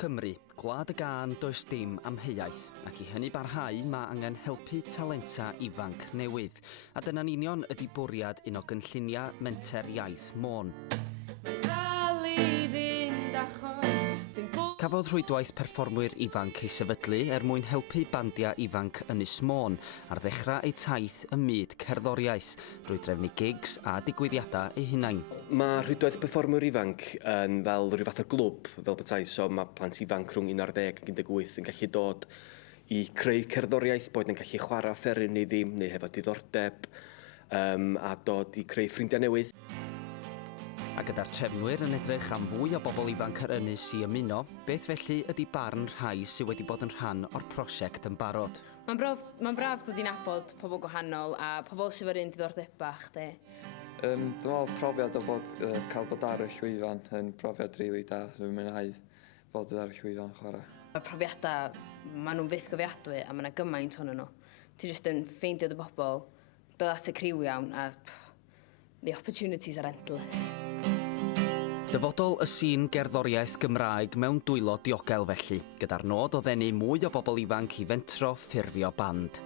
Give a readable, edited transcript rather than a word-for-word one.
Cymru, gwlad y gân does dim amheuaeth, ac I hynny barhau mae angen helpu talenta ifanc newydd, a dyna'n union ydi bwriad un o gynlluniau menter iaith Môn. Cafodd rhwydwaith perfformwyr ifanc ei sefydlu mwyn helpu bandiau ifanc Ynys Môn ar ddechrau eu taith ym myd cerddoriaeth, drwy drefnu gigs a digwyddiadau eu hunain. Mae rhwydwaith perfformwyr ifanc yn fel rhyw fath o glwb, fel petai, so mae plant ifanc rhwng 11 ac 18 yn gallu dod i creu cerddoriaeth, boed yn gallu chwarae offeryn neu ddim, neu hefo diddordeb, a dod i creu ffrindiau newydd. A gyda'r trefnwyr yn edrych am fwy o bobl ifanc yr ynys I ymuno, beth felly ydy barn rhai sydd wedi bod yn rhan o'r prosiect yn barod? Mae'n braf dod I nabod pobl gwahanol a pobl sydd yr un diddordebau chdi. Dwi'n meddwl profiad o cael bod ar y llwyfan yn profiad rili da. Dwi'n mwynhau bod ar y llwyfan chwarae. Y profiadau, maen nhw'n fythgofiadwy a mae yna gymaint ohonyn nhw. Ti jyst yn ffeindio dy bobl, dod at y criw iawn a the opportunities are endless. Dyfodol y sîn gerddoriaeth Gymraeg mewn dwylo diogel felly, gyda'r nod o ddenu mwy o bobl ifanc I fentro ffurfio band.